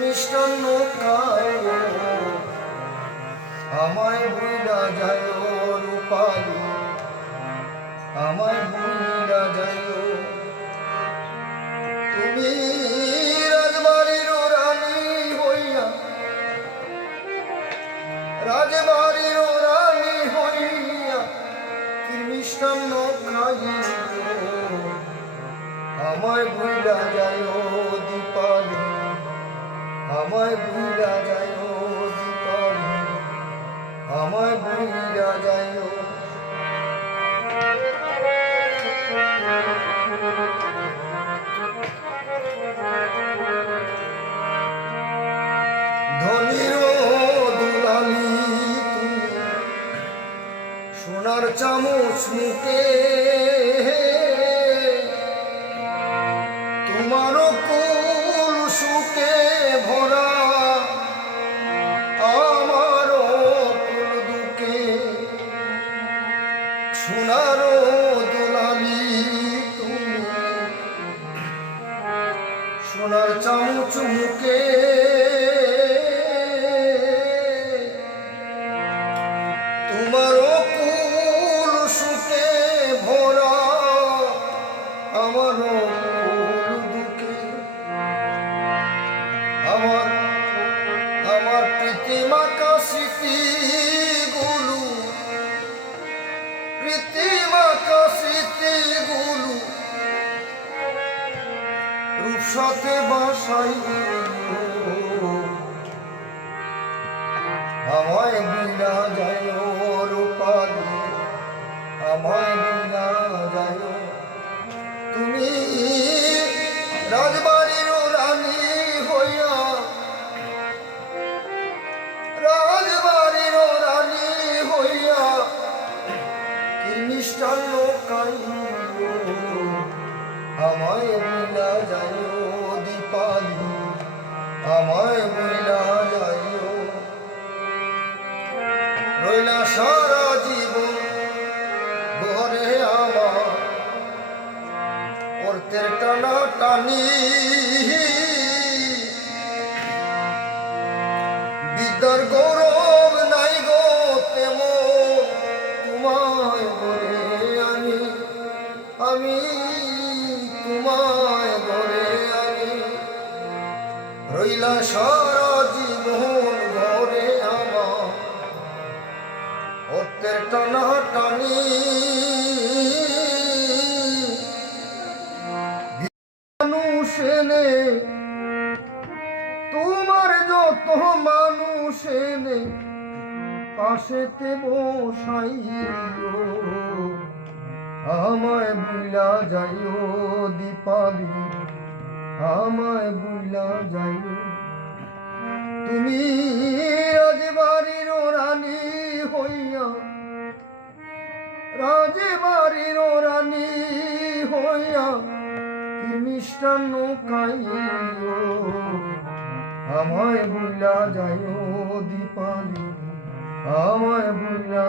মিষ্টান্ন খায় আমায় বুইলা যায় রূপালি, আমায় বুইলা যায় তুমি রাজবাড়ির রানী হইয়া, রাজবাড়ির রানী হইয়া কি মিষ্টান্ন খাইও আমায় ভুলা যায় আমায় ভুলা যায় আমায় ভুলা যায় সোনার চামচ মুখে মুখে তোমার কুল সুখে ভরা, আমার কুল দুঃখে। আমার আমার প্রীতিমাকা স্মৃতি গুলু প্রীতিমাকা স্মৃতি গুলু রূপসাতে বাসাই আমায় বিনা যায় রূপালি, আমায় বিনা যায় তুমি রাজবাড়ির রানী হইয়া, রাজবাড়ির রানী হইয়া কি মিষ্টান্ন খাইও আমায় মিলা যায় আমায় মিলা যায় রইলা সারা জীবন ঘরে আমার। অর্থের টানা টানি। বিদ্যার তোমায় ঘরে আমি তোমায় রইলা সারা জীবন ঘরে আমার। অর্থের টানা টানি মানুষ এনে, তোমার যত মানুষ এনে পাশেতে বসাইও। আমায় বুইলা যাইও দীপালি। আমায় বুইলা যাইও তুমি রাজবাড়ির রানী হইয়া রাজবাড়ির রানী হইয়া মিষ্টান্ন খাইও। আমায় বুইলা যাইও দীপালি, আমায় বুইলা